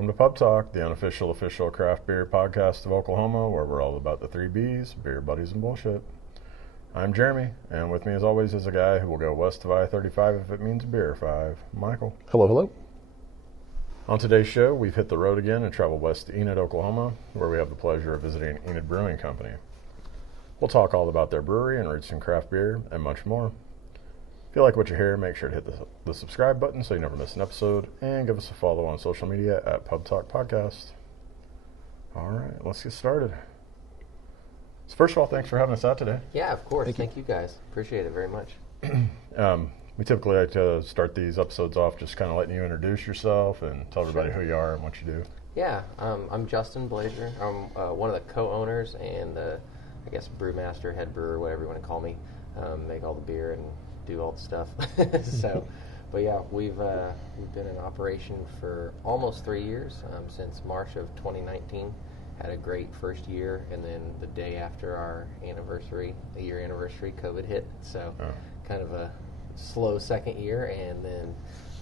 Welcome to Pub Talk, the unofficial official craft beer podcast of Oklahoma, where we're all about the 3Bs, beer, buddies, and bullshit. I'm Jeremy, and with me as always is a guy who will go west of I-35 if it means beer 5, Michael. Hello, hello. On today's show, we've hit the road again and traveled west to Enid, Oklahoma, where we have the pleasure of visiting Enid Brewing Company. We'll talk all about their brewery and roots in craft beer, and much more. If you like what you hear, make sure to hit the subscribe button so you never miss an episode, and give us a follow on social media at Pub Talk Podcast. All right, let's get started. So first of all, thanks for having us out today. Yeah, of course. Thank you guys. Appreciate it very much. We typically like to start these episodes off just kind of letting you introduce yourself and tell everybody who you are and what you do. Yeah, I'm Justin Blasier. I'm one of the co-owners and I guess brewmaster, head brewer, whatever you want to call me. Make all the beer and do all the stuff. But yeah, we've been in operation for almost 3 years, since March of 2019. Had a great first year, and then the day after our anniversary, a year anniversary, COVID hit. So kind of a slow second year, and then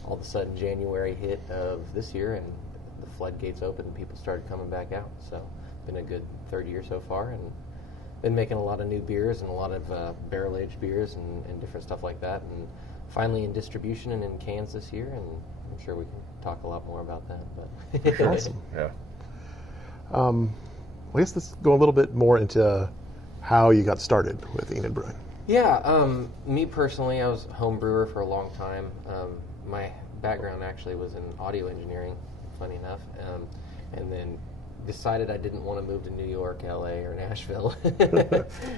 all of a sudden January hit of this year, and the floodgates opened and people started coming back out. So been a good third year so far, and been making a lot of new beers and a lot of barrel-aged beers and different stuff like that, and finally in distribution and in cans this year, and I'm sure we can talk a lot more about that. But Awesome. Yeah. I guess let's go a little bit more into how you got started with Enid Brewing. Yeah, me personally, I was a home brewer for a long time. My background actually was in audio engineering, funny enough, and then decided I didn't want to move to New York, LA, or Nashville,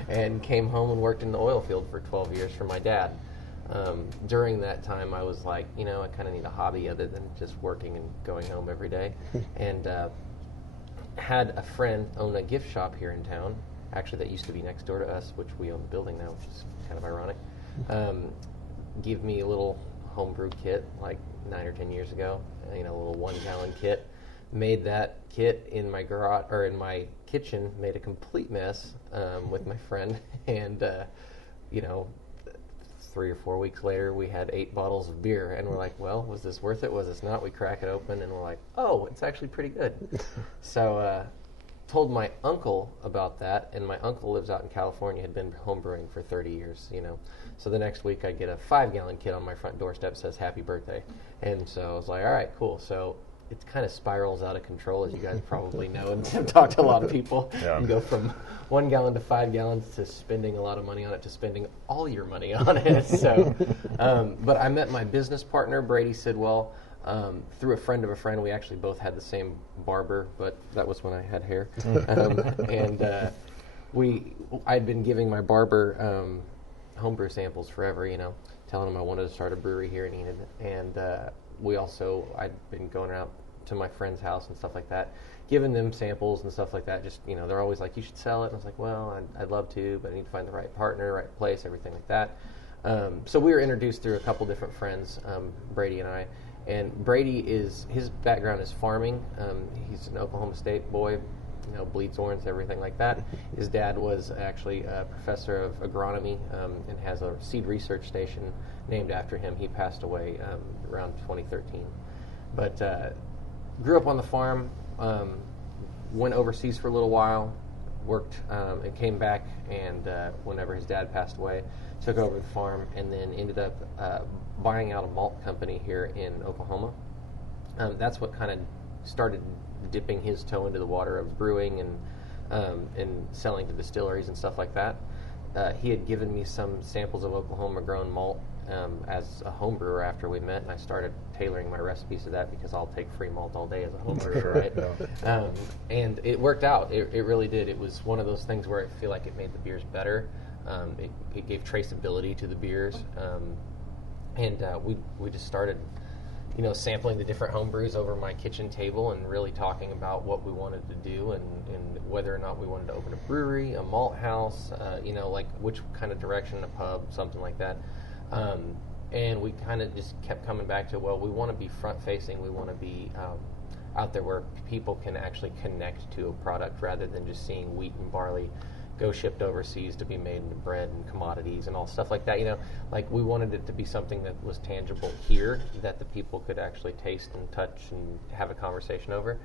and came home and worked in the oil field for 12 years for my dad. During that time, I was like, I kind of need a hobby other than just working and going home every day, and had a friend own a gift shop here in town, actually that used to be next door to us, which we own the building now, which is kind of ironic. Give me a little homebrew kit like 9 or 10 years ago, a little 1-gallon kit. Made that kit in my garage or in my kitchen, made a complete mess with my friend, and 3 or 4 weeks later, we had 8 bottles of beer, and we're like, well, was this worth it? Was this not? We crack it open, and we're like, oh, it's actually pretty good. So told my uncle about that, and my uncle lives out in California, had been homebrewing for 30 years, So the next week, I get a 5-gallon kit on my front doorstep, says happy birthday. And so I was like, all right, cool. So it kind of spirals out of control, as you guys probably know, and have talked to a lot of people. Yeah. You go from 1 gallon to 5 gallons to spending a lot of money on it to spending all your money on it. So, but I met my business partner, Brady Sidwell, through a friend of a friend. We actually both had the same barber, but that was when I had hair. And I'd been giving my barber homebrew samples forever, telling him I wanted to start a brewery here in Enid. And I'd been going out to my friend's house and stuff like that, giving them samples and stuff like that. Just, they're always like, you should sell it. And I was like, well, I'd love to, but I need to find the right partner, right place, everything like that. So we were introduced through a couple different friends, Brady and I. And Brady his background is farming. He's an Oklahoma State boy, bleeds orange, everything like that. His dad was actually a professor of agronomy and has a seed research station named after him. He passed away around 2013. But grew up on the farm, went overseas for a little while, worked and came back, and whenever his dad passed away, took over the farm, and then ended up buying out a malt company here in Oklahoma. That's what kind of started dipping his toe into the water of brewing and selling to distilleries and stuff like that. He had given me some samples of Oklahoma-grown malt as a home brewer after we met, and I started tailoring my recipes to that because I'll take free malt all day as a home brewer, right? And it worked out. It really did. It was one of those things where I feel like it made the beers better. It gave traceability to the beers, and we just started sampling the different home brews over my kitchen table and really talking about what we wanted to do and whether or not we wanted to open a brewery, a malt house, like which kind of direction, a pub, something like that. And we kind of just kept coming back to, well, we want to be front-facing. We want to be out there where people can actually connect to a product rather than just seeing wheat and barley go shipped overseas to be made into bread and commodities and all stuff like that. Like we wanted it to be something that was tangible here, that the people could actually taste and touch and have a conversation over.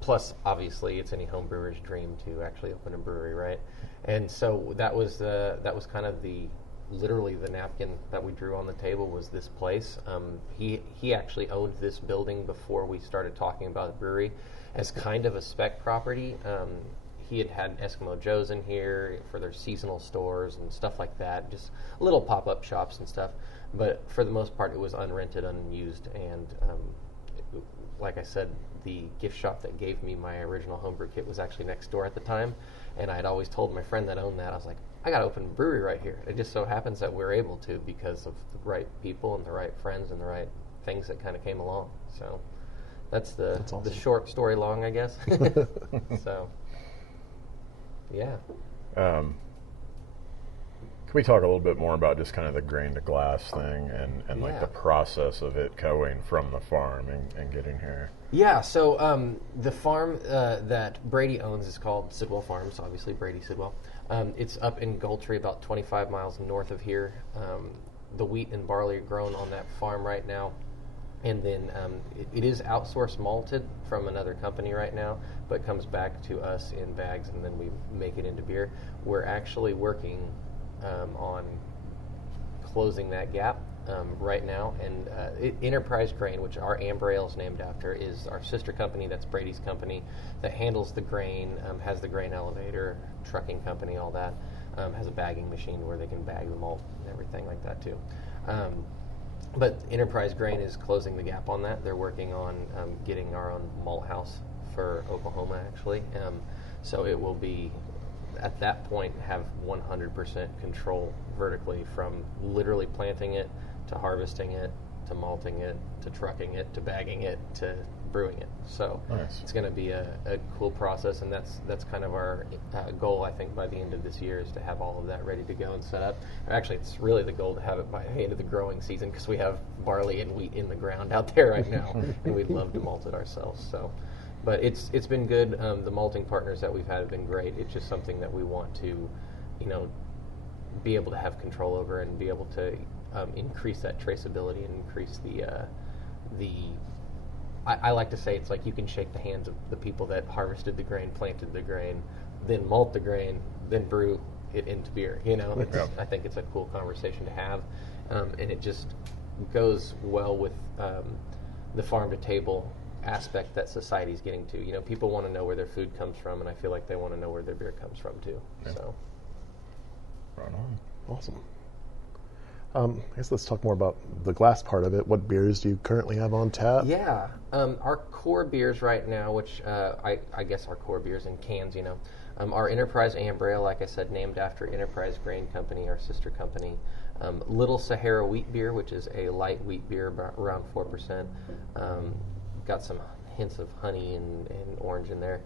Plus, obviously, it's any home brewer's dream to actually open a brewery, right? And so that was kind of literally the napkin that we drew on the table was this place. He actually owned this building before we started talking about the brewery as kind of a spec property. He had Eskimo Joe's in here for their seasonal stores and stuff like that, just little pop-up shops and stuff. But for the most part, it was unrented, unused, and like I said, the gift shop that gave me my original homebrew kit was actually next door at the time, and I had always told my friend that owned that, I was like, I got to open a brewery right here. It just so happens that we're able to because of the right people and the right friends and the right things that kind of came along. So that's awesome. The short story long, I guess. So, yeah. Can we talk a little bit more about just kind of the grain to glass thing and like the process of it going from the farm and getting here? Yeah, so the farm that Brady owns is called Sidwell Farms, obviously Brady Sidwell. It's up in Gultry, about 25 miles north of here. The wheat and barley are grown on that farm right now. And then it is outsourced malted from another company right now, but comes back to us in bags, and then we make it into beer. We're actually working on closing that gap right now. And Enterprise Grain, which our amber ale is named after, is our sister company. That's Brady's company that handles the grain, has the grain elevator, trucking company, all that. Has a bagging machine where they can bag the malt and everything like that too. But Enterprise Grain is closing the gap on that. They're working on getting our own malt house for Oklahoma, actually. So it will be, at that point, have 100% control vertically from literally planting it to harvesting it to malting it to trucking it to bagging it to brewing it. So nice. It's going to be a cool process, and that's kind of our goal, I think, by the end of this year is to have all of that ready to go and set up. Actually, it's really the goal to have it by the end of the growing season because we have barley and wheat in the ground out there right now, and we'd love to malt it ourselves. So, but it's been good. The malting partners that we've had have been great. It's just something that we want to, be able to have control over and be able to increase that traceability and increase I like to say it's like you can shake the hands of the people that harvested the grain, planted the grain, then malt the grain, then brew it into beer. I think it's a cool conversation to have, and it just goes well with the farm to table aspect that society's getting to. People want to know where their food comes from, and I feel like they want to know where their beer comes from too. Yeah. So, right on. Awesome. I guess let's talk more about the glass part of it. What beers do you currently have on tap? Yeah, our core beers right now, which I guess our core beers in cans, our Enterprise Amber Ale, like I said, named after Enterprise Grain Company, our sister company. Little Sahara Wheat Beer, which is a light wheat beer, around 4%. Got some hints of honey and orange in there.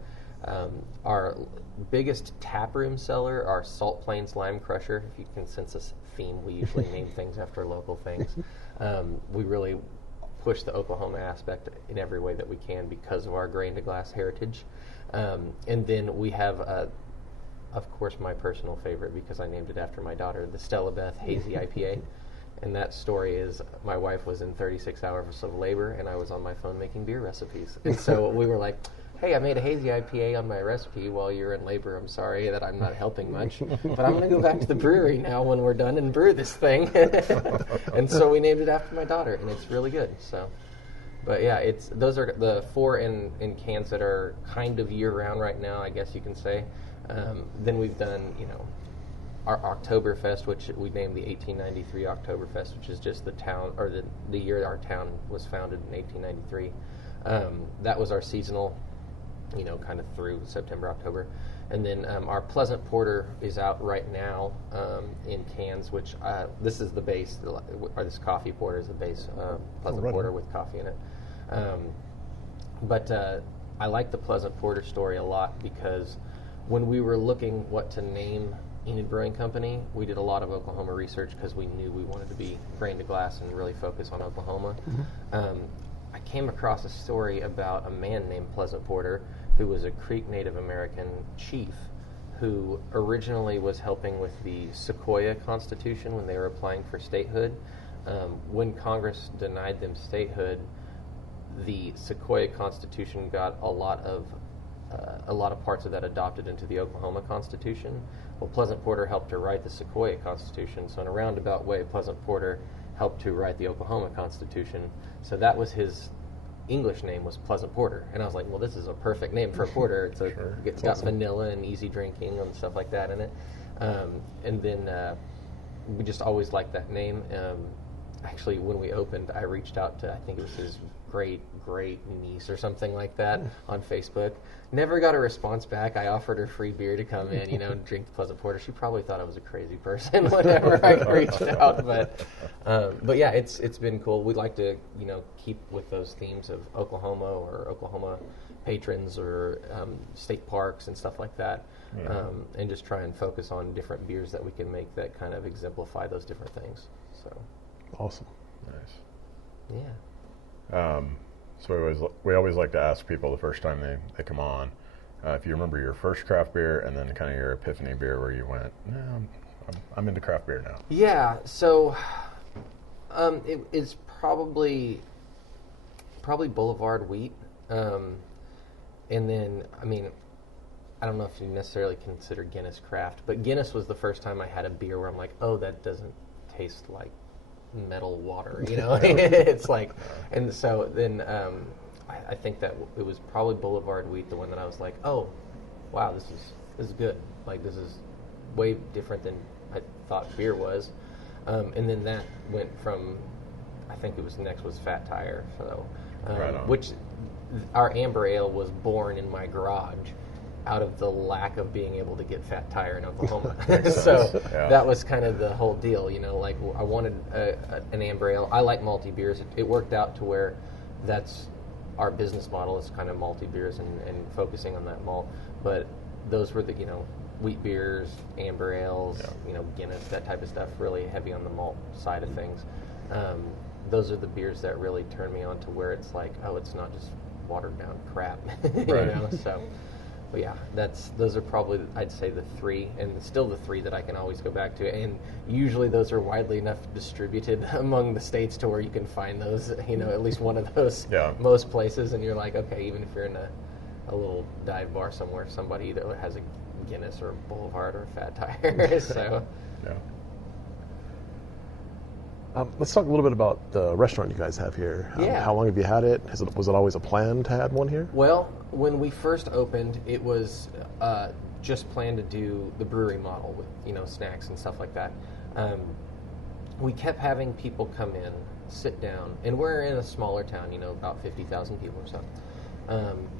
Our biggest taproom seller, our Salt Plains Lime Crusher. If you can sense a theme, we usually name things after local things. We really push the Oklahoma aspect in every way that we can because of our grain to glass heritage. And then we have, of course, my personal favorite because I named it after my daughter, the Stella Beth Hazy IPA. And that story is my wife was in 36 hours of labor and I was on my phone making beer recipes. And so we were like, hey, I made a hazy IPA on my recipe while you're in labor. I'm sorry that I'm not helping much, but I'm going to go back to the brewery now when we're done and brew this thing. And so we named it after my daughter, and it's really good. So, but yeah, those are the 4 in cans that are kind of year-round right now, I guess you can say. Then we've done, our Oktoberfest, which we named the 1893 Oktoberfest, which is just the town, or the year our town was founded in 1893. That was our seasonal, kind of through September, October. And then our Pleasant Porter is out right now in cans, which this is the base, or this coffee porter is the base, Pleasant Porter with coffee in it. But I like the Pleasant Porter story a lot because when we were looking what to name Enid Brewing Company, we did a lot of Oklahoma research because we knew we wanted to be grain to glass and really focus on Oklahoma. Mm-hmm. I came across a story about a man named Pleasant Porter who was a Creek Native American chief who originally was helping with the Sequoia Constitution when they were applying for statehood. When Congress denied them statehood, the Sequoia Constitution got a lot of parts of that adopted into the Oklahoma Constitution. Well, Pleasant Porter helped to write the Sequoia Constitution, so in a roundabout way, Pleasant Porter helped to write the Oklahoma Constitution. So that was his English name, was Pleasant Porter. And I was like, well, this is a perfect name for a porter. It's got awesome. vanilla and easy drinking and stuff like that in it. And then we just always liked that name. Actually, when we opened, I reached out to, I think it was his great niece or something like that on Facebook. Never got a response back. I offered her free beer to come in, drink the Pleasant Porter. She probably thought I was a crazy person whenever I reached out, but yeah, it's been cool. We'd like to keep with those themes of Oklahoma or Oklahoma patrons or state parks and stuff like that, and just try and focus on different beers that we can make that kind of exemplify those different things. So Awesome. Nice. yeah. So we always like to ask people the first time they come on, if you remember your first craft beer and then kind of your epiphany beer where you went, I'm into craft beer now. Yeah, so it's probably Boulevard Wheat, and then I don't know if you necessarily consider Guinness craft, but Guinness was the first time I had a beer where I'm like, oh, that doesn't taste like metal water, It's like, and so then I think that it was probably Boulevard Wheat, the one that I was like, oh, wow, this is good. Like, this is way different than I thought beer was. And then that went from, I think it was next was Fat Tire, so Right on. which our amber ale was born in my garage out of the lack of being able to get Fat Tire in Oklahoma. So Yeah. that was kind of the whole deal, like I wanted an amber ale. I like malty beers. It worked out to where that's our business model is kind of malty beers and focusing on that malt. But those were the, wheat beers, amber ales, Guinness, that type of stuff, really heavy on the malt side of things. Those are the beers that really turned me on to where it's like, oh, it's not just watered down crap, Right. So. But yeah, those are probably, I'd say, the three, and still the three that I can always go back to. And usually those are widely enough distributed among the states to where you can find those, at least one of those most places. And you're like, okay, even if you're in a little dive bar somewhere, somebody either has a Guinness or a Boulevard or a Fat Tire. So Yeah. Let's talk a little bit about the restaurant you guys have here. Yeah. How long have you had it? Was it always a plan to have one here? Well, when we first opened, it was just planned to do the brewery model with snacks and stuff like that. We kept having people come in, sit down, and we're in a smaller town, about 50,000 people or so.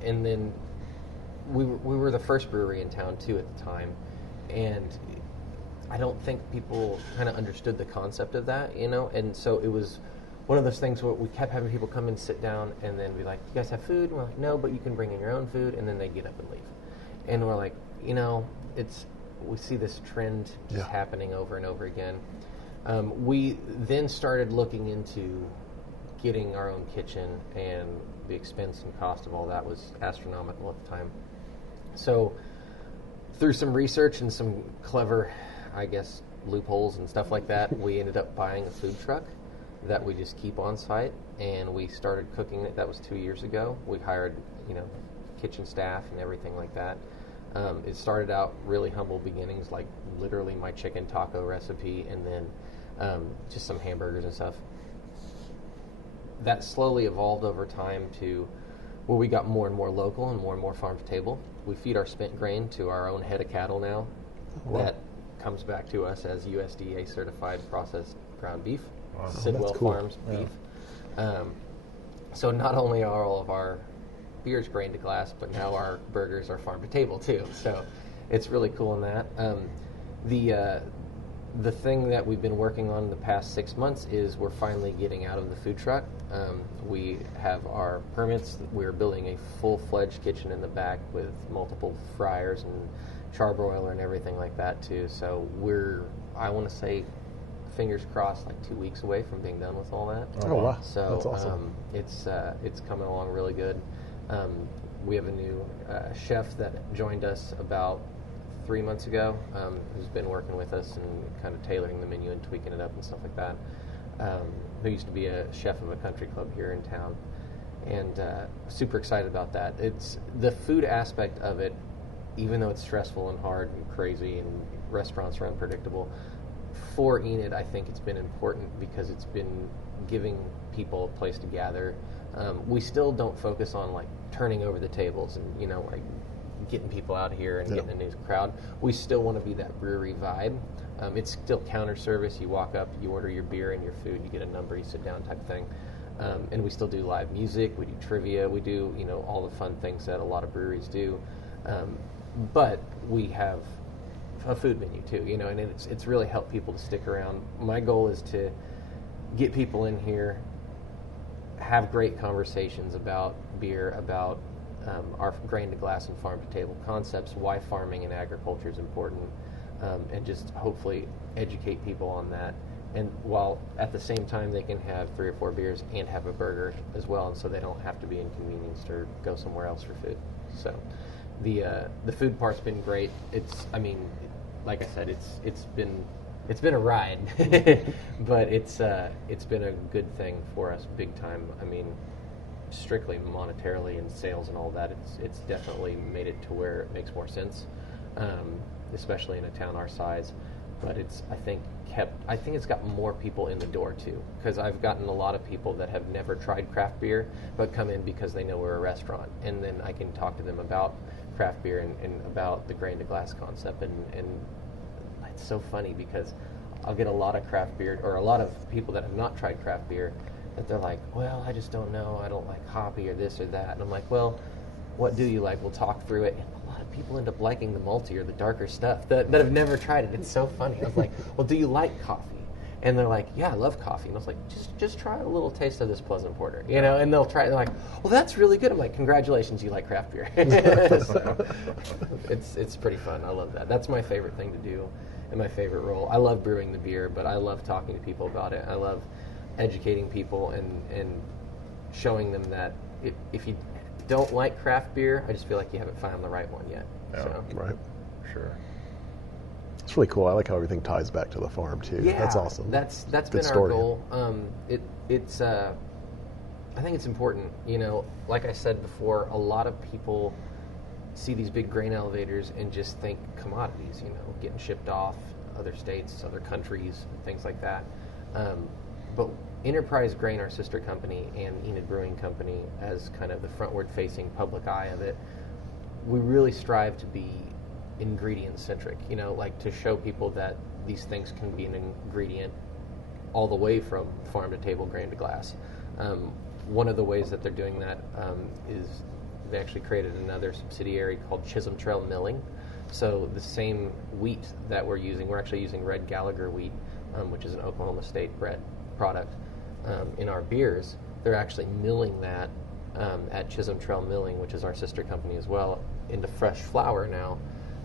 And then we were the first brewery in town too at the time, and I don't think people kind of understood the concept of that, and so it was one of those things where we kept having people come and sit down and then be like, you guys have food? And we're like, no, but you can bring in your own food, and then they get up and leave. And we're like, we see this trend just happening over and over again. We then started looking into getting our own kitchen, and the expense and cost of all that was astronomical at the time. So through some research and some clever, I guess, loopholes and stuff like that, we ended up buying a food truck that we just keep on site, and we started cooking it. That was 2 years ago. We hired, kitchen staff and everything like that. It started out really humble beginnings, like literally my chicken taco recipe, and then just some hamburgers and stuff. That slowly evolved over time to where we got more and more local and more farm to table. We feed our spent grain to our own head of cattle now. Wow. That comes back to us as USDA certified processed ground beef, Wow. Sidwell That's cool. Farms beef. So not only are all of our beers grain to glass, but now our burgers are farm to table too. So it's really cool in that. The thing that we've been working on the past 6 months is we're finally getting out of the food truck. We have our permits. We're building a full-fledged kitchen in the back with multiple fryers and charbroiler and everything like that too. So I want to say, fingers crossed, like 2 weeks away from being done with all that. Oh, wow. So That's awesome. it's coming along really good. We have a new chef that joined us about 3 months ago, who's been working with us and kind of tailoring the menu and tweaking it up and stuff like that. Who used to be a chef of a country club here in town, and super excited about that. It's the food aspect of it, even though it's stressful and hard and crazy and restaurants are unpredictable. For Enid, I think it's been important because it's been giving people a place to gather. We still don't focus on like turning over the tables and like getting people out here and getting a new crowd. We still want to be that brewery vibe. It's still counter service. You walk up, you order your beer and your food, you get a number, you sit down type of thing. And we still do live music, we do trivia, we do all the fun things that a lot of breweries do. But we have a food menu too, and it's really helped people to stick around. My goal is to get people in here, have great conversations about beer, about our grain to glass and farm to table concepts, why farming and agriculture is important, and just hopefully educate people on that. And while at the same time they can have 3 or 4 beers and have a burger as well, and so they don't have to be inconvenienced or go somewhere else for food. So the food part's been great. Like I said, it's been a ride, but it's been a good thing for us, big time. I mean, strictly monetarily and sales and all that, it's definitely made it to where it makes more sense, especially in a town our size. But I think it's got more people in the door too, because I've gotten a lot of people that have never tried craft beer but come in because they know we're a restaurant, and then I can talk to them about craft beer and about the grain to glass concept, and it's so funny because I'll get a lot of craft beer, or a lot of people that have not tried craft beer, that they're like, well, I just don't know, I don't like hoppy or this or that, and I'm like, well, what do you like? We'll talk through it. And a lot of people end up liking the malty or the darker stuff that have never tried it. It's so funny. I was like, well, do you like coffee? And they're like, yeah, I love coffee. And I was like, just try a little taste of this Pleasant Porter, and they'll try it. They're like, well, that's really good. I'm like, congratulations, you like craft beer. So it's pretty fun. I love that. That's my favorite thing to do and my favorite role. I love brewing the beer, but I love talking to people about it. I love educating people and showing them that if you don't like craft beer, I just feel like you haven't found the right one yet. Yeah, So. Right. Sure. It's really cool. I like how everything ties back to the farm too. Yeah, That's awesome. That's Good been story. our goal. It's I think it's important. Like I said before, a lot of people see these big grain elevators and just think commodities. Getting shipped off other states, other countries, things like that. But Enterprise Grain, our sister company, and Enid Brewing Company, as kind of the frontward-facing public eye of it, we really strive to be ingredient-centric, like to show people that these things can be an ingredient all the way from farm to table, grain to glass. One of the ways that they're doing that is they actually created another subsidiary called Chisholm Trail Milling. So the same wheat that we're actually using Red Gallagher wheat, which is an Oklahoma State bred product, in our beers. They're actually milling that at Chisholm Trail Milling, which is our sister company as well, into fresh flour now,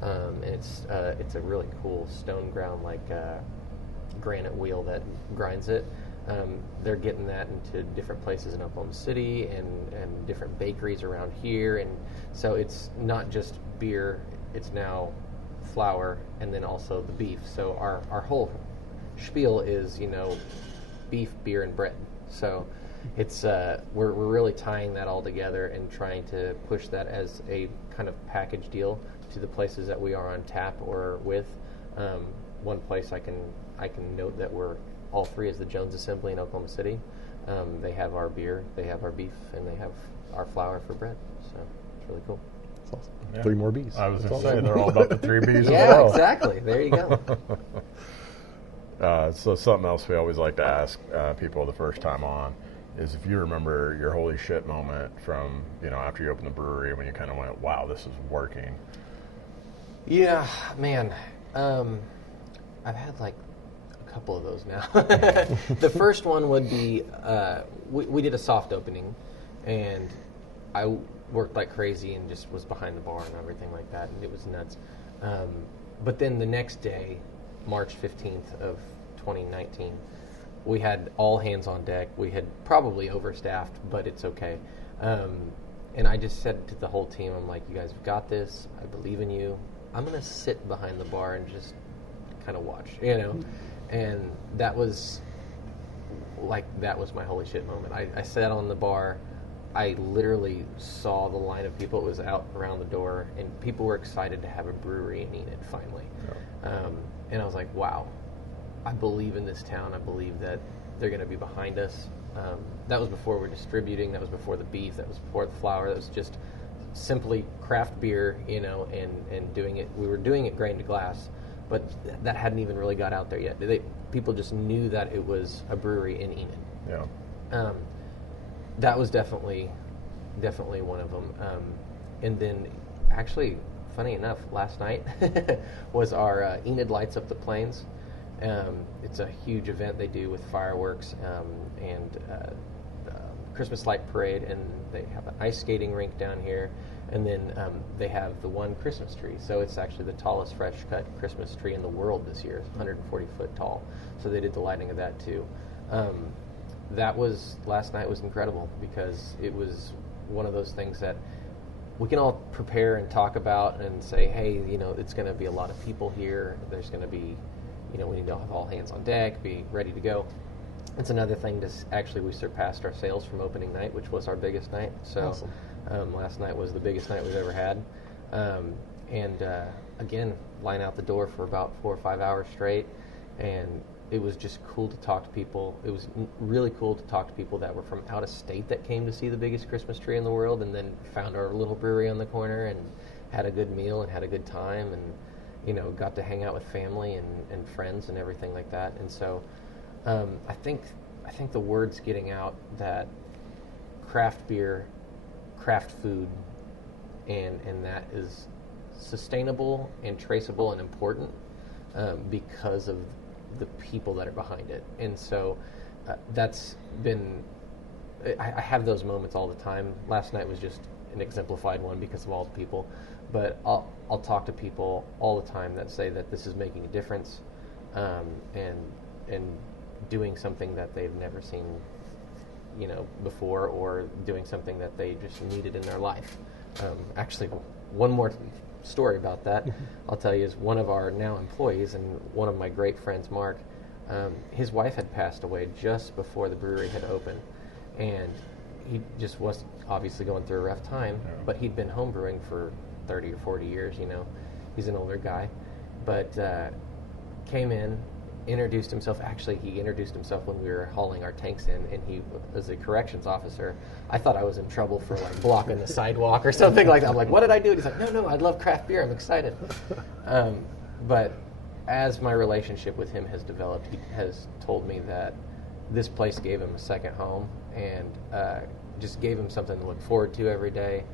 and it's a really cool stone ground granite wheel that grinds it. They're getting that into different places in Oklahoma City and different bakeries around here, and so it's not just beer, it's now flour and then also the beef. So our whole spiel is beef, beer, and bread. So it's we're really tying that all together and trying to push that as a kind of package deal to the places that we are on tap or with. One place I can note that we're all three is the Jones Assembly in Oklahoma City. They have our beer, they have our beef, and they have our flour for bread. So it's really cool. That's awesome. Yeah. 3 more B's. I was That's going to say awesome. they're all about the 3 B's as Yeah, well. exactly. There you go. So something else we always like to ask people the first time on is if you remember your holy shit moment from, after you opened the brewery when you kind of went, wow, this is working. Yeah, man. I've had like a couple of those now. The first one would be we did a soft opening, and I worked like crazy and just was behind the bar and everything like that, and it was nuts. But then the next day, March 15th of 2019, we had all hands on deck. We had probably overstaffed, but it's okay. And I just said to the whole team, I'm like, you guys have got this. I believe in you. I'm going to sit behind the bar and just kind of watch, you know? And that was my holy shit moment. I sat on the bar. I literally saw the line of people. It was out around the door, and people were excited to have a brewery in Enid finally. Yeah. And I was like, wow, I believe in this town. I believe that they're going to be behind us. That was before we're distributing. That was before the beef. That was before the flour. That was just simply craft beer, you know, and doing it. We were doing it grain to glass, but that hadn't even really got out there yet. People just knew that it was a brewery in Enid. Yeah. That was definitely one of them. And then, actually, funny enough, last night was our Enid Lights Up the Plains. It's a huge event they do with fireworks and Christmas light parade, and they have an ice skating rink down here, and then they have the one Christmas tree. So it's actually the tallest fresh cut Christmas tree in the world this year. It's 140 foot tall. So they did the lighting of that too. Last night was incredible because it was one of those things that we can all prepare and talk about and say, hey, you know, it's going to be a lot of people here. There's going to be, you know, we need to have all hands on deck, be ready to go. It's another thing we surpassed our sales from opening night, which was our biggest night. So awesome. Last night was the biggest night we've ever had. Again, line out the door for about 4 or 5 hours straight. And it was just cool to talk to people. It was really cool to talk to people that were from out of state that came to see the biggest Christmas tree in the world, and then found our little brewery on the corner and had a good meal and had a good time, and, you know, got to hang out with family and friends and everything like that. And so I think the word's getting out that craft beer, craft food, and that is sustainable and traceable and important because of the people that are behind it. And so that's been, I have those moments all the time. Last night was just an exemplified one because of all the people, but I'll talk to people all the time that say that this is making a difference, and doing something that they've never seen, you know, before, or doing something that they just needed in their life. Actually, one more story about that I'll tell you is one of our now employees and one of my great friends, Mark, his wife had passed away just before the brewery had opened, and he just was obviously going through a rough time, but he'd been home brewing for 30 or 40 years, you know. He's an older guy, but came in, introduced himself. Actually, he introduced himself when we were hauling our tanks in, and he was a corrections officer. I thought I was in trouble for like blocking the sidewalk or something like that. I'm like, what did I do? And he's like, no, I love craft beer. I'm excited. But as my relationship with him has developed, he has told me that this place gave him a second home and just gave him something to look forward to every day.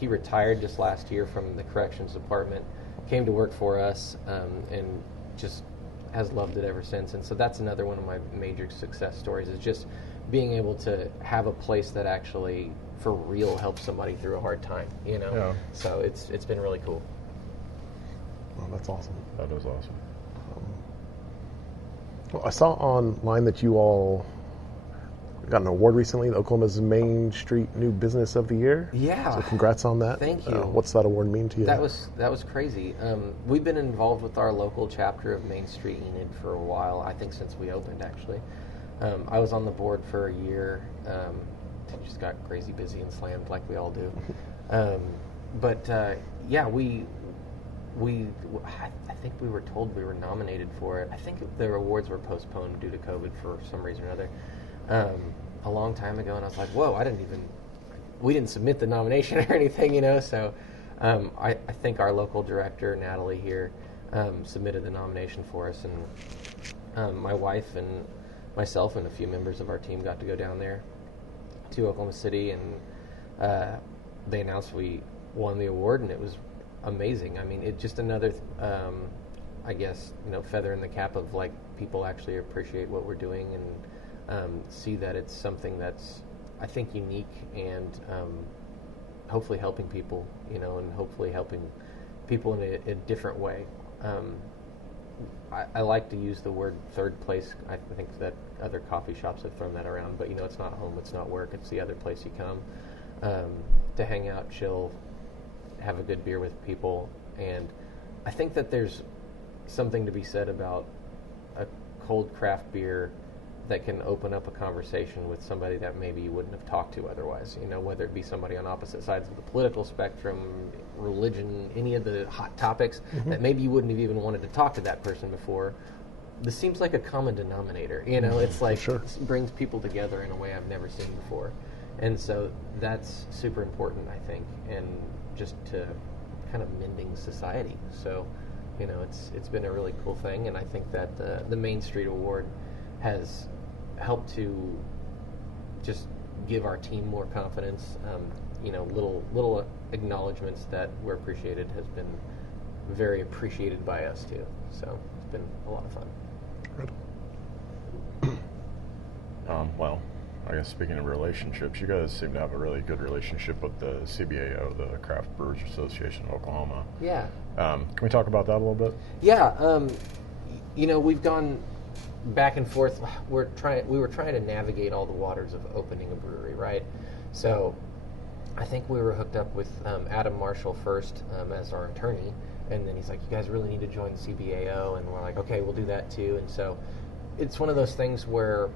He retired just last year from the corrections department, came to work for us, and just has loved it ever since. And so that's another one of my major success stories, is just being able to have a place that actually for real helps somebody through a hard time, you know. Yeah. So it's been really cool. Oh, that's awesome. That is awesome. Well, I saw online that you all got an award recently, the Oklahoma's Main Street New Business of the Year. Yeah. So congrats on that. Thank you. What's that award mean to you? That was crazy. We've been involved with our local chapter of Main Street Enid for a while, I think since we opened, actually. I was on the board for a year. Just got crazy busy and slammed like we all do. Yeah, I think we were told we were nominated for it. I think the awards were postponed due to COVID for some reason or other. A long time ago, and I was like, whoa, we didn't submit the nomination or anything, you know, so I think our local director, Natalie here, submitted the nomination for us, and my wife and myself and a few members of our team got to go down there to Oklahoma City, and they announced we won the award, and it was amazing. I mean, it's just another, I guess, you know, feather in the cap of, like, people actually appreciate what we're doing and see that it's something that's, I think, unique and hopefully helping people, you know, and hopefully helping people in a different way. I like to use the word third place. I think that other coffee shops have thrown that around, but, you know, it's not home, it's not work, it's the other place you come to hang out, chill, have a good beer with people, And I think that there's something to be said about a cold craft beer that can open up a conversation with somebody that maybe you wouldn't have talked to otherwise. Whether it be somebody on opposite sides of the political spectrum, religion, any of the hot topics that maybe you wouldn't have even wanted to talk to that person before. This seems like a common denominator. It's like sure. It brings people together in a way I've never seen before. And so that's super important, I think, and just to kind of mending society. So, it's been a really cool thing, and I think that the Main Street Award has helped to just give our team more confidence. Little acknowledgments that we're appreciated has been very appreciated by us too. So it's been a lot of fun. Well, I guess speaking of relationships, you guys seem to have a really good relationship with the CBAO, the Craft Brewers Association of Oklahoma. Yeah. Can we talk about that a little bit? Yeah. We've gone back and forth. We were trying to navigate all the waters of opening a brewery, right? So I think we were hooked up with Adam Marshall first as our attorney, and then he's like, you guys really need to join the CBAO, and we're like, okay, we'll do that too. And so it's one of those things where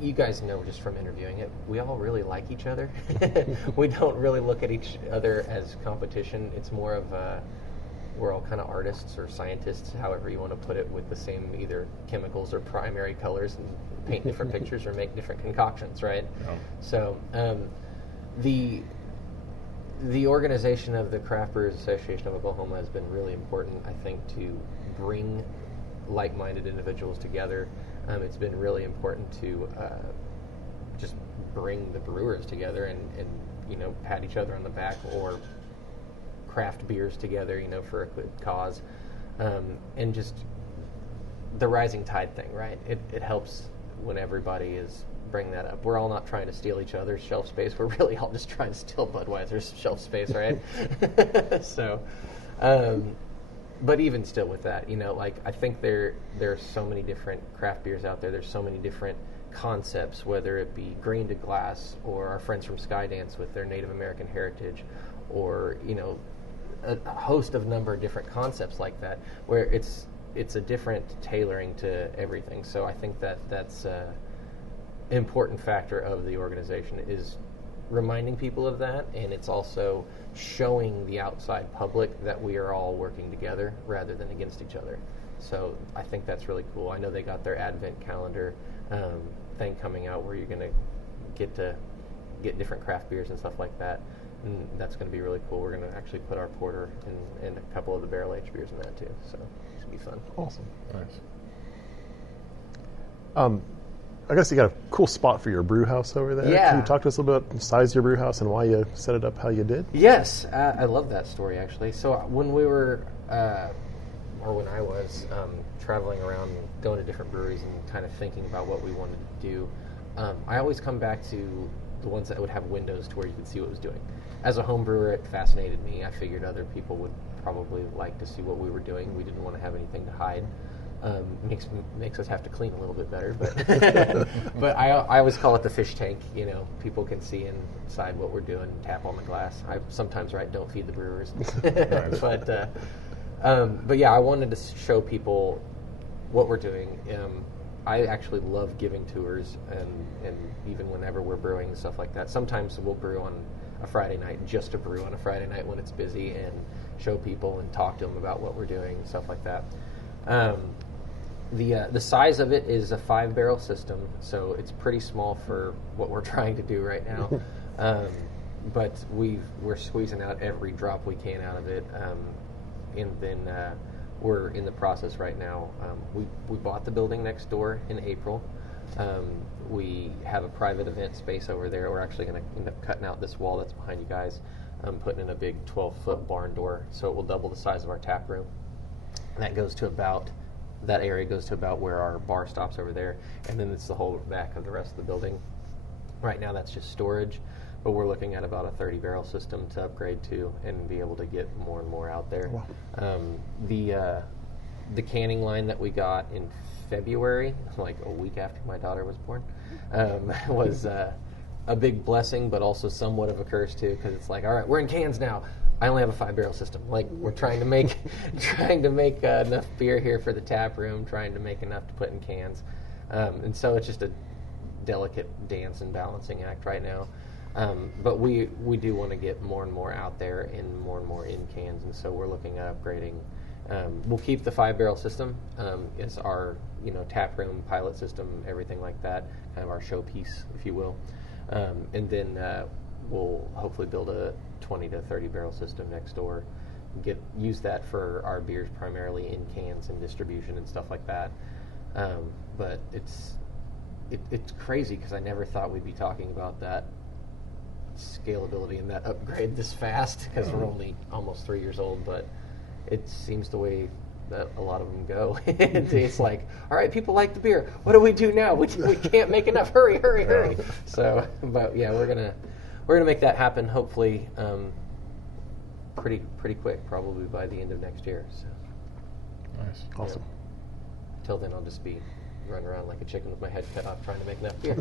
you guys know just from interviewing it, we all really like each other. We don't really look at each other as competition. It's more of we're all kind of artists or scientists, however you want to put it, with the same either chemicals or primary colors, and paint different pictures or make different concoctions, right? Oh. So the organization of the Craft Brewers Association of Oklahoma has been really important, I think, to bring like-minded individuals together. It's been really important to just bring the brewers together and pat each other on the back, or craft beers together, for a good cause. And just the rising tide thing, right? It helps when everybody is bringing that up. We're all not trying to steal each other's shelf space. We're really all just trying to steal Budweiser's shelf space, right? So, but even still with that, I think there are so many different craft beers out there. There's so many different concepts, whether it be green to glass, or our friends from Skydance with their Native American heritage, or, a host of number of different concepts like that, where it's a different tailoring to everything. So I think that's an important factor of the organization, is reminding people of that, and it's also showing the outside public that we are all working together rather than against each other. So I think that's really cool. I know they got their advent calendar thing coming out where you're going to get different craft beers and stuff like that, and that's going to be really cool. We're going to actually put our porter and a couple of the barrel-aged beers in that too, so it should be fun. Awesome. Nice. I guess you got a cool spot for your brew house over there. Yeah. Can you talk to us a little bit about the size of your brew house and why you set it up how you did? Yes, I love that story, actually. So when we were, or when I was traveling around, going to different breweries and kind of thinking about what we wanted to do, I always come back to the ones that would have windows to where you could see what was doing. As a home brewer, it fascinated me. I figured other people would probably like to see what we were doing. We didn't want to have anything to hide. Makes us have to clean a little bit better, but but I always call it the fish tank. People can see inside what we're doing, tap on the glass. I sometimes write, "Don't feed the brewers," but yeah, I wanted to show people what we're doing. I actually love giving tours, and even whenever we're brewing and stuff like that. Sometimes we'll brew on a Friday night, just to brew on a Friday night when it's busy, and show people and talk to them about what we're doing and stuff like that. The size of it is a 5-barrel system, so it's pretty small for what we're trying to do right now. But we're squeezing out every drop we can out of it, and then we're in the process right now. We bought the building next door in April. We have a private event space over there. We're actually going to end up cutting out this wall that's behind you guys, putting in a big 12-foot barn door, so it will double the size of our tap room. And that area goes to about where our bar stops over there, and then it's the whole back of the rest of the building. Right now that's just storage, but we're looking at about a 30-barrel system to upgrade to and be able to get more and more out there. Wow. The canning line that we got in February, like a week after my daughter was born, was a big blessing, but also somewhat of a curse too, because it's like, all right, we're in cans now. I only have a 5-barrel system. Like, we're trying to make enough beer here for the tap room, trying to make enough to put in cans, and so it's just a delicate dance and balancing act right now. But we do want to get more and more out there and more in cans, and so we're looking at upgrading. We'll keep the 5-barrel system. It's our tap room pilot system, everything like that, kind of our showpiece, if you will, and then we'll hopefully build a 20 to 30 barrel system next door. Use that for our beers primarily in cans and distribution and stuff like that. But it's crazy because I never thought we'd be talking about that scalability and that upgrade this fast because we're only almost 3 years old. But it seems the way that a lot of them go. It's like, all right, people like the beer. What do we do now? We can't make enough. Hurry. So, but yeah, we're gonna make that happen. Hopefully, pretty quick. Probably by the end of next year. So. Nice. Awesome. Till then, I'll just be running around like a chicken with my head cut off, trying to make enough beer.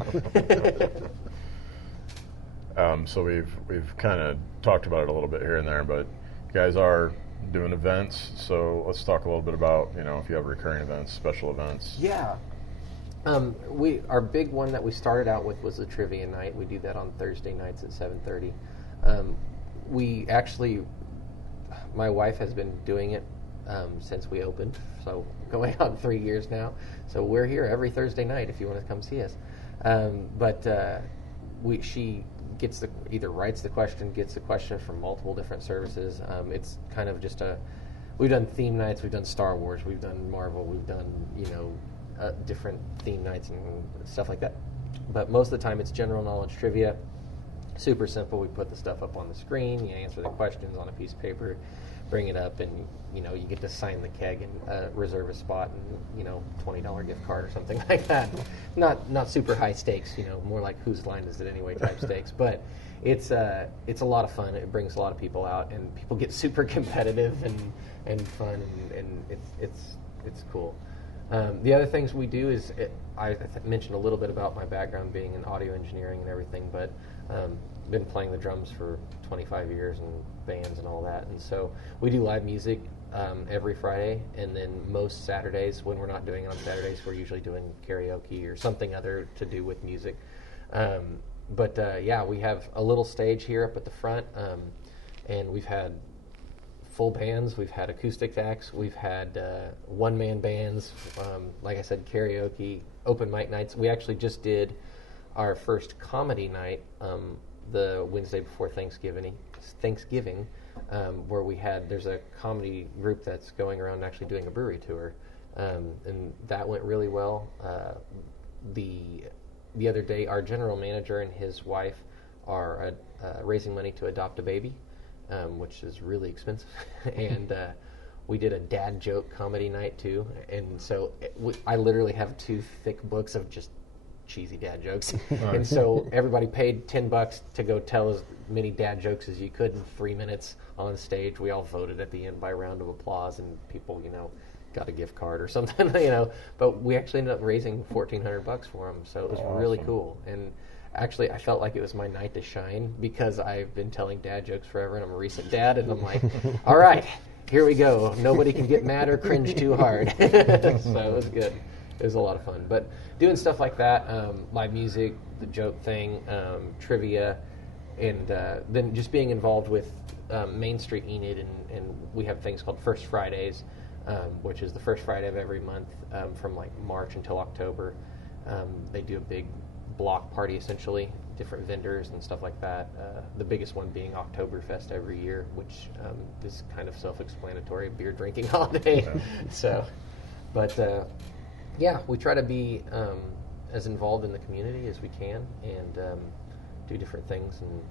So we've kind of talked about it a little bit here and there, but you guys are doing events. So let's talk a little bit about if you have recurring events, special events. Yeah. Our big one that we started out with was the trivia night. We do that on Thursday nights at 7:30. We actually, my wife has been doing it since we opened, so going on 3 years now. So we're here every Thursday night if you want to come see us. She either writes the question, gets the question from multiple different services. It's kind of just we've done theme nights, we've done Star Wars, we've done Marvel, we've done different theme nights and stuff like that. But most of the time it's general knowledge trivia. Super simple. We put the stuff up on the screen, you answer the questions on a piece of paper, bring it up, and you get to sign the keg and reserve a spot and $20 gift card or something like that. Not super high stakes, more like whose line is it anyway type stakes. But it's a lot of fun. It brings a lot of people out, and people get super competitive and fun, and it's cool. The other things we do is I mentioned a little bit about my background being in audio engineering and everything, but been playing the drums for 25 years and bands and all that, and so we do live music every Friday, and then most Saturdays, when we're not doing it on Saturdays, we're usually doing karaoke or something other to do with music. We have a little stage here up at the front, and we've had full bands, we've had acoustic acts, we've had one-man bands, like I said, karaoke, open mic nights. We actually just did our first comedy night the Wednesday before Thanksgiving, where there's a comedy group that's going around actually doing a brewery tour, and that went really well. The other day, our general manager and his wife are raising money to adopt a baby, which is really expensive, and we did a dad joke comedy night too, and so I literally have 2 thick books of just cheesy dad jokes, and so everybody paid $10 to go tell as many dad jokes as you could in 3 minutes on stage. We all voted at the end by round of applause, and people, got a gift card or something, But we actually ended up raising $1,400 for them, so it was really cool. And actually, I felt like it was my night to shine because I've been telling dad jokes forever, and I'm a recent dad, and I'm like, all right, here we go. Nobody can get mad or cringe too hard. So it was good. It was a lot of fun. But doing stuff like that, live music, the joke thing, trivia, and then just being involved with Main Street Enid, and we have things called First Fridays, which is the first Friday of every month from like March until October. They do a big block party, essentially, different vendors and stuff like that. The biggest one being Oktoberfest every year, which is kind of self-explanatory, beer drinking holiday. Yeah. So, but we try to be as involved in the community as we can, and do different things and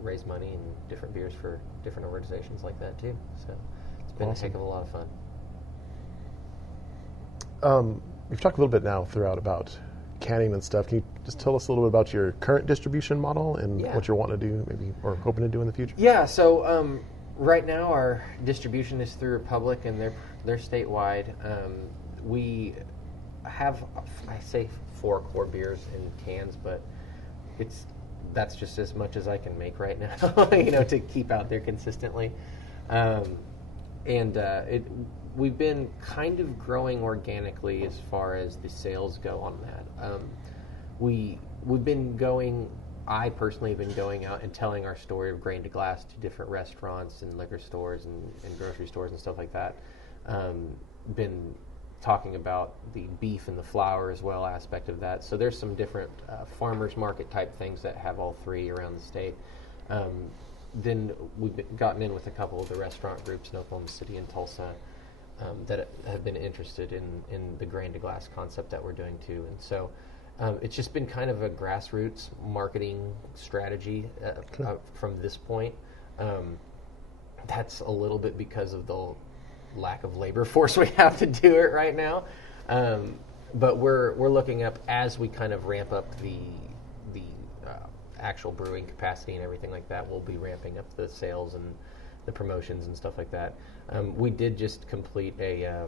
raise money and different beers for different organizations like that too. So it's been a heck of a lot of fun. We've talked a little bit now throughout about canning and stuff. Can you just tell us a little bit about your current distribution model and what you're wanting to do, maybe, or hoping to do in the future? Yeah, so right now our distribution is through Republic, and they're statewide. We have, I say, 4 core beers in cans, but that's just as much as I can make right now, to keep out there consistently. We've been kind of growing organically as far as the sales go on that. We've been going. I personally have been going out and telling our story of grain to glass to different restaurants and liquor stores and grocery stores and stuff like that. Been talking about the beef and the flour as well aspect of that. So there's some different farmers market type things that have all three around the state. Then we've gotten in with a couple of the restaurant groups in Oklahoma City and Tulsa that have been interested in the grain to glass concept that we're doing too. And so it's just been kind of a grassroots marketing strategy from this point. That's a little bit because of the lack of labor force we have to do it right now. But we're looking up as we kind of ramp up the actual brewing capacity and everything like that. We'll be ramping up the sales and the promotions and stuff like that. We did just complete a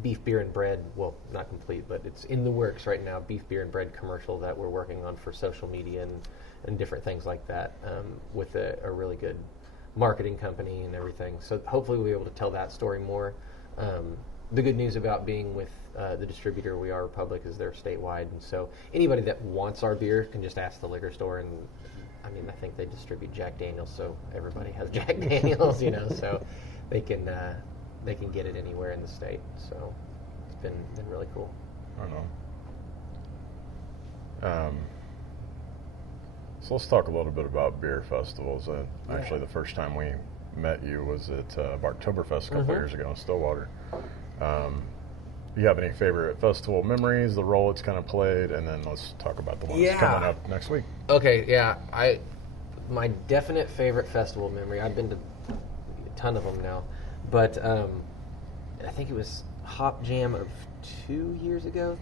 beef, beer, and bread, well, not complete, but it's in the works right now, beef, beer, and bread commercial that we're working on for social media and different things like that, with a really good marketing company and everything. So hopefully we'll be able to tell that story more. The good news about being with the distributor we are, Republic, is they're statewide, and so anybody that wants our beer can just ask the liquor store. And I mean, I think they distribute Jack Daniels, so everybody has Jack Daniels, so they can get it anywhere in the state. So it's been really cool. I don't know. So let's talk a little bit about beer festivals. Actually, the first time we met you was at Oktoberfest a couple years ago in Stillwater. Do you have any favorite festival memories, the role it's kind of played, and then let's talk about the ones coming up next week. Okay, yeah. My definite favorite festival memory, I've been to a ton of them now, but I think it was Hop Jam of 3 years ago.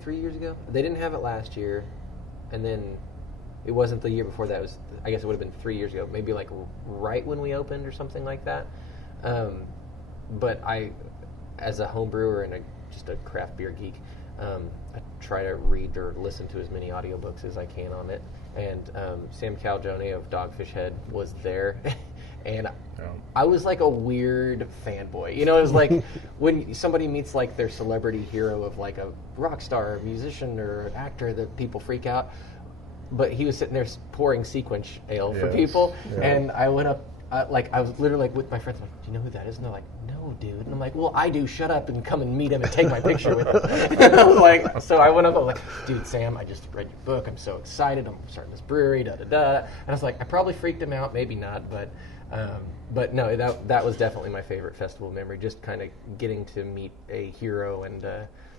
They didn't have it last year, and then it wasn't the year before that. I guess it would have been 3 years ago, maybe like right when we opened or something like that. But I, as a home brewer and just a craft beer geek, I try to read or listen to as many audiobooks as I can on it. And Sam Calgione of Dogfish Head was there. And I was like a weird fanboy. It was like when somebody meets like their celebrity hero of like a rock star, a musician, or an actor that people freak out. But he was sitting there pouring sequence ale for people. Yeah. And I went up, I was literally like with my friends, like, do you know who that is? And they're like, no, dude. And I'm like, well, I do. Shut up and come and meet him and take my picture with him. And I was like, so I went up, I was like, dude, Sam, I just read your book. I'm so excited. I'm starting this brewery, da-da-da. And I was like, I probably freaked him out, maybe not, but no, that was definitely my favorite festival memory, just kind of getting to meet a hero and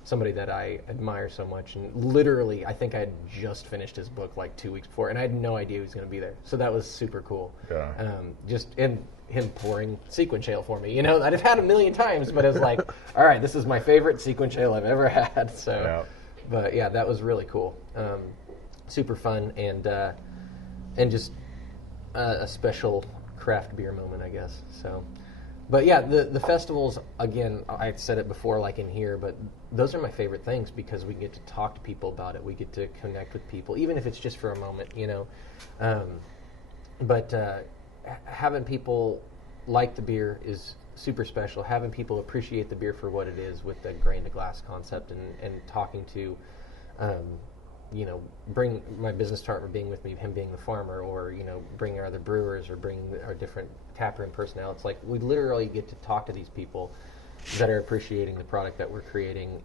somebody that I admire so much. And literally, I think I had just finished his book like 2 weeks before, and I had no idea he was going to be there. So that was super cool. Yeah. Just in him pouring sequence ale for me. I'd have had a million times, but it was like, all right, this is my favorite sequence ale I've ever had. So, yeah. But yeah, that was really cool. Super fun and just a special craft beer moment, I guess. So, but yeah, the festivals, again, I said it before, like in here, but those are my favorite things because we get to talk to people about it. We get to connect with people, even if it's just for a moment, But having people like the beer is super special. Having people appreciate the beer for what it is with the grain to glass concept and talking to, bring my business partner being with me, him being the farmer, or, bring our other brewers or bring our different taproom personnel. It's like we literally get to talk to these people that are appreciating the product that we're creating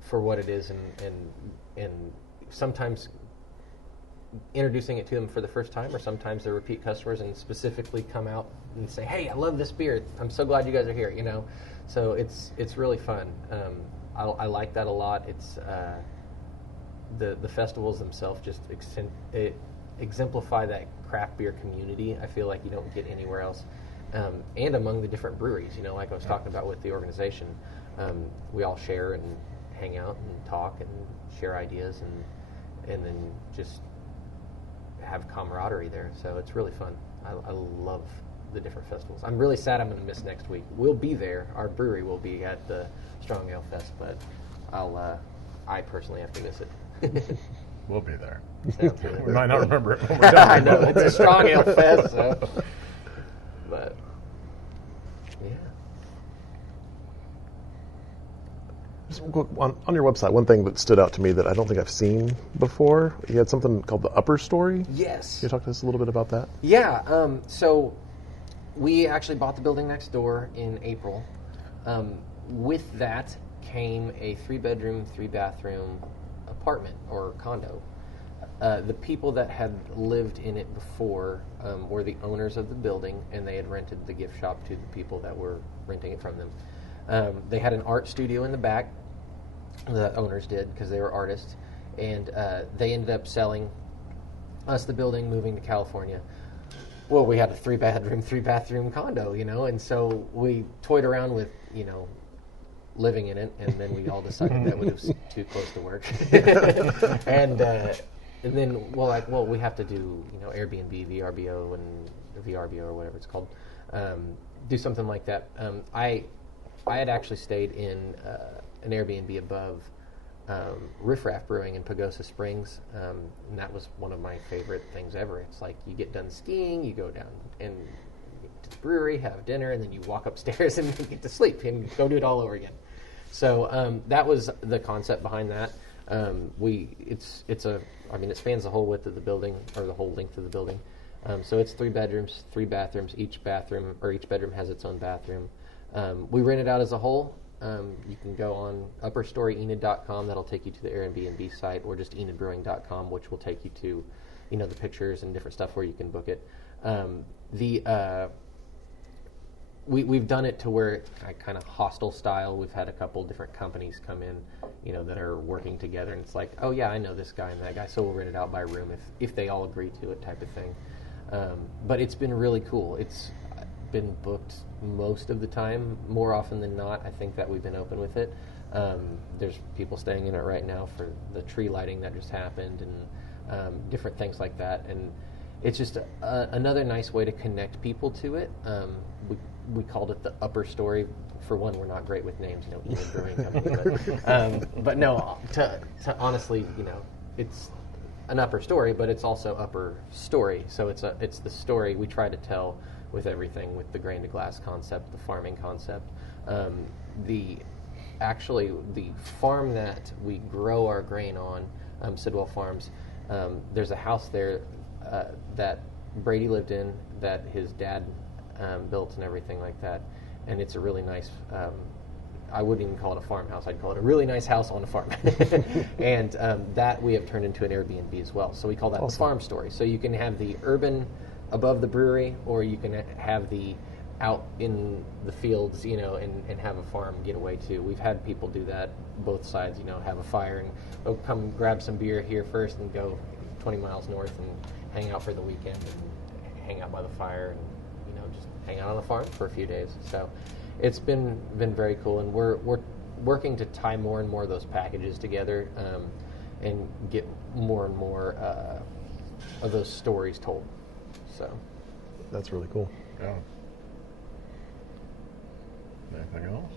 for what it is and sometimes introducing it to them for the first time, or sometimes they're repeat customers and specifically come out and say, hey, I love this beer. I'm so glad you guys are here, So it's really fun. I like that a lot. It's the festivals themselves just exemplify that craft beer community. I feel like you don't get anywhere else. And among the different breweries, like I was talking about with the organization, we all share and hang out and talk and share ideas and then just have camaraderie there. So it's really fun. I love the different festivals. I'm really sad I'm going to miss next week. We'll be there. Our brewery will be at the Strong Ale Fest, but I personally have to miss it. We'll be there. Sounds good. We might not remember it when we're done. I know, it's a strong ale fest, so. But, yeah. Just on your website, one thing that stood out to me that I don't think I've seen before, you had something called the Upper Story. Yes. Can you talk to us a little bit about that? Yeah, so we actually bought the building next door in April. With that came a 3-bedroom, 3-bathroom apartment or condo. The people that had lived in it before were the owners of the building, and they had rented the gift shop to the people that were renting it from them. They had an art studio in the back, the owners did, because they were artists, and they ended up selling us the building, moving to California. Well, we had a 3-bedroom, 3-bathroom condo, and so we toyed around with, living in it, and then we all decided that was too close to work. And then, we have to do, Airbnb, VRBO, and VRBO, or whatever it's called. Do something like that. I had actually stayed in an Airbnb above Riff Raff Brewing in Pagosa Springs, and that was one of my favorite things ever. It's like you get done skiing, you go down and to the brewery, have dinner, and then you walk upstairs and get to sleep and go do it all over again. So that was the concept behind that. It spans the whole width of the building, or the whole length of the building. So it's 3 bedrooms, 3 bathrooms. Each bedroom has its own bathroom. We rent it out as a whole. You can go on upperstoryenid.com. That'll take you to the Airbnb site, or just enidbrewing.com, which will take you to, the pictures and different stuff where you can book it. We've done it to where kind of hostel style. We've had a couple different companies come in, that are working together, and it's like, oh yeah, I know this guy and that guy, so we'll rent it out by room if they all agree to it, type of thing. But it's been really cool. It's been booked most of the time. More often than not, I think that we've been open with it. There's people staying in it right now for the tree lighting that just happened, and different things like that. And it's just another nice way to connect people to it. We called it the Upper Story. For one, we're not great with names, Enid Brewing Company. But no, to honestly, it's an upper story, but it's also upper story. So it's the story we try to tell with everything, with the grain to glass concept, the farming concept. The farm that we grow our grain on, Sidwell Farms, there's a house there that Brady lived in, that his dad built and everything like that. And it's a really nice, I wouldn't even call it a farmhouse, I'd call it a really nice house on a farm. And that we have turned into an Airbnb as well. So we call that the farm story. So you can have the urban above the brewery, or you can have the out in the fields, and have a farm getaway too. We've had people do that, both sides, have a fire and come grab some beer here first and go 20 miles north and hang out for the weekend and hang out by the fire and, just hang out on the farm for a few days. So it's been very cool, and we're working to tie more and more of those packages together, and get more and more of those stories told. So that's really cool. Yeah. Anything else?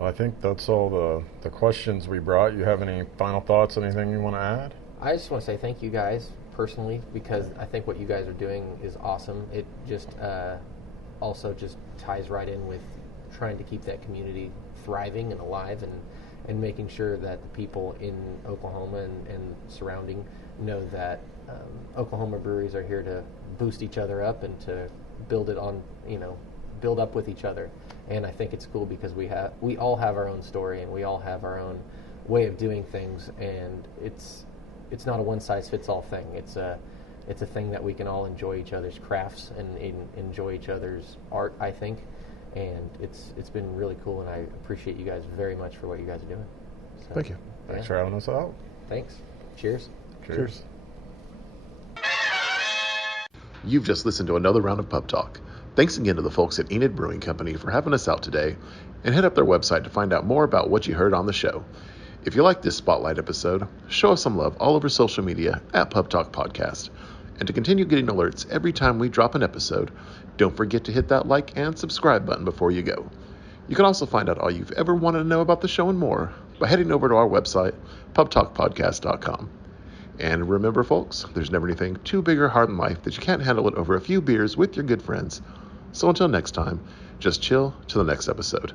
Well, I think that's all the questions we brought. You have any final thoughts, anything you want to add? I just want to say thank you guys personally, because I think what you guys are doing is awesome. It just also just ties right in with trying to keep that community thriving and alive, and making sure that the people in Oklahoma and surrounding know that Oklahoma breweries are here to boost each other up and to build up with each other. And I think it's cool because we all have our own story, and we all have our own way of doing things, and it's not a one-size-fits-all thing. It's a thing that we can all enjoy each other's crafts and enjoy each other's art, I think. And it's been really cool, and I appreciate you guys very much for what you guys are doing. So, Thank you. Thanks for having us out. Thanks. Cheers. Cheers. You've just listened to another round of Pub Talk. Thanks again to the folks at Enid Brewing Company for having us out today, and head up their website to find out more about what you heard on the show. If you like this spotlight episode, show us some love all over social media at Pub Talk Podcast. And to continue getting alerts every time we drop an episode, don't forget to hit that like and subscribe button before you go. You can also find out all you've ever wanted to know about the show and more by heading over to our website, pubtalkpodcast.com. And remember, folks, there's never anything too big or hard in life that you can't handle it over a few beers with your good friends. So until next time, just chill till the next episode.